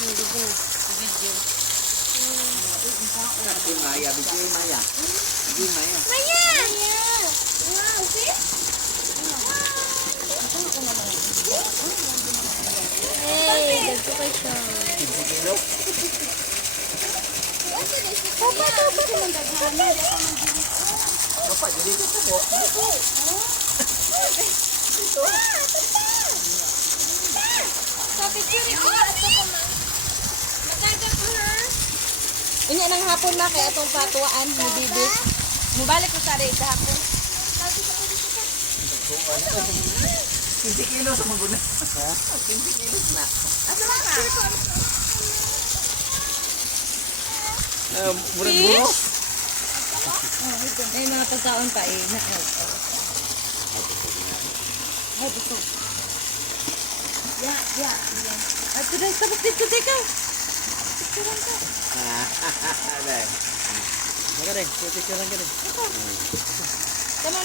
Hindi ko na. Video. Hindi Maya, bigay Maya. Hindi Maya. Maya! Wow, see? Hey, ganito kayo siya. 15 kilo? Papa, papa, Papa, jadi ko po. sa picture ko ato ko ma. Maganda ko ha. Inya nang hapon na kay atong patuan ni Bibi. Mubalik ko sa rin sa hapon. 15 kilo sa maguna. Ha? 15 kilos na. Murag buro. Ay mga pagkaon pa eh. Ya. At today tapos dito ka. Picturean ka. Dai. Maka deh, picture lang ka deh.